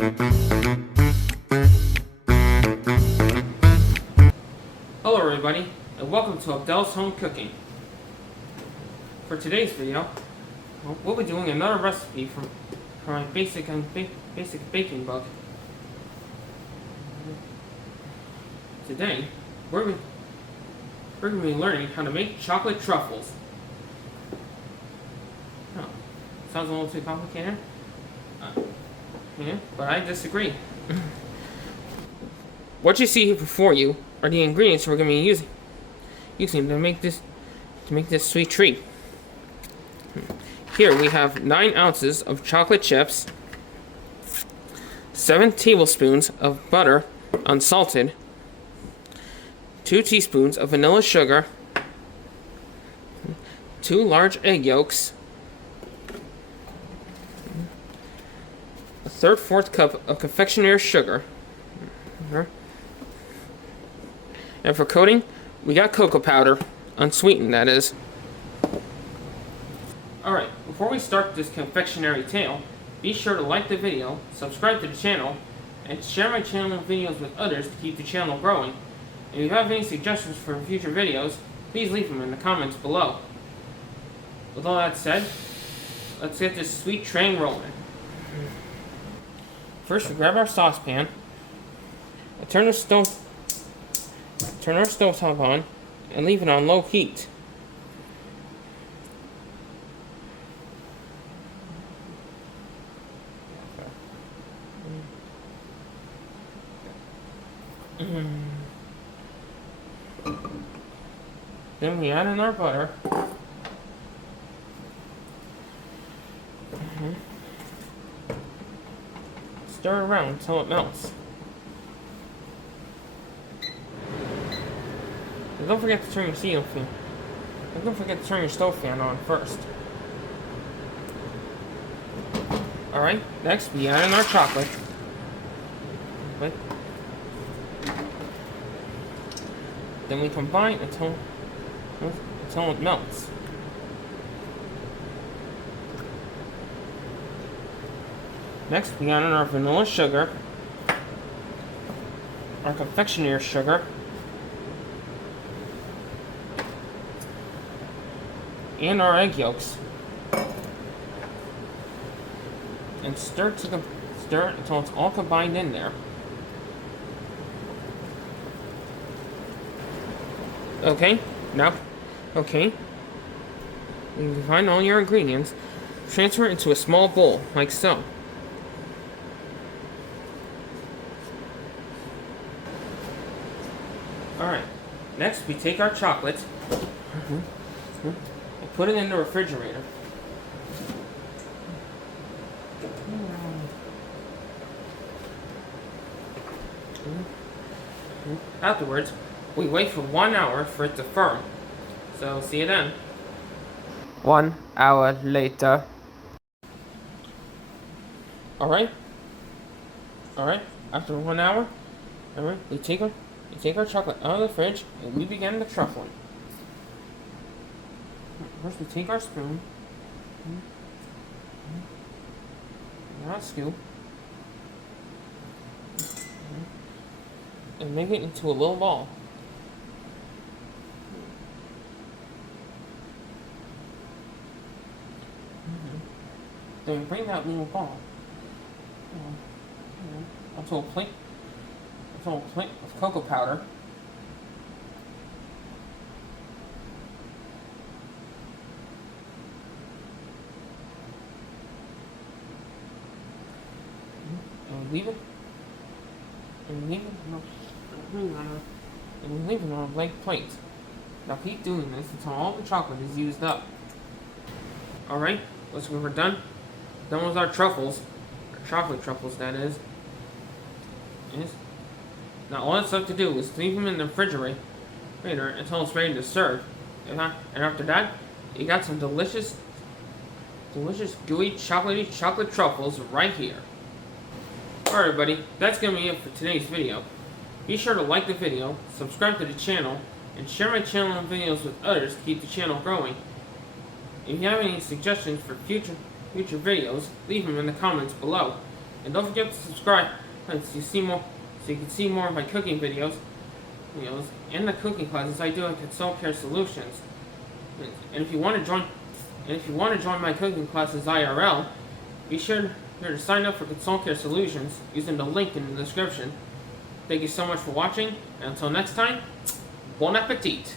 Hello everybody, and welcome to Abdel's Home Cooking. For today's video, we'll be doing another recipe from my basic baking book. Today, we're going to be learning how to make chocolate truffles. Oh, sounds a little too complicated? Yeah, but I disagree. What you see here before you are the ingredients we're going to be using to make this sweet treat. Here we have 9 ounces of chocolate chips, 7 tablespoons of butter, unsalted, 2 teaspoons of vanilla sugar, 2 large egg yolks, a 3/4 cup of confectioner's sugar. And for coating, we got cocoa powder, unsweetened that is. Alright, before we start this confectionery tale, be sure to like the video, subscribe to the channel, and share my channel videos with others to keep the channel growing. If you have any suggestions for future videos, please leave them in the comments below. With all that said, let's get this sweet train rolling. First, we grab our saucepan, and turn our stovetop on, and leave it on low heat. Then we add in our butter. Stir it around until it melts. And don't forget to turn your stove fan on first. Alright, next we add in our chocolate. Then we combine until it melts. Next, we add in our vanilla sugar, our confectioner's sugar, and our egg yolks, and stir until it's all combined in there. Okay, when you combine all your ingredients, transfer it into a small bowl, like so. Alright, next we take our chocolate and put it in the refrigerator. Afterwards, we wait for 1 hour for it to firm. So, see you then. 1 hour later. Alright, after 1 hour, we take our chocolate out of the fridge and we begin the truffling. First, we take our spoon, and our scoop, and make it into a little ball. Then we bring that little ball onto a plate with cocoa powder. And leave it on a blank plate. Now keep doing this until all the chocolate is used up. Alright, we're done with our truffles, our chocolate truffles that is. Now all that's left to do is leave them in the refrigerator until it's ready to serve. And after that, you got some delicious gooey chocolate truffles right here. Alright everybody, that's going to be it for today's video. Be sure to like the video, subscribe to the channel, and share my channel and videos with others to keep the channel growing. If you have any suggestions for future videos, leave them in the comments below. And don't forget to subscribe so you can see more of my cooking videos and the cooking classes I do at Consult Care Solutions. And if you want to join my cooking classes IRL, be sure to sign up for Consult Care Solutions using the link in the description. Thank you so much for watching, and until next time, bon appetit!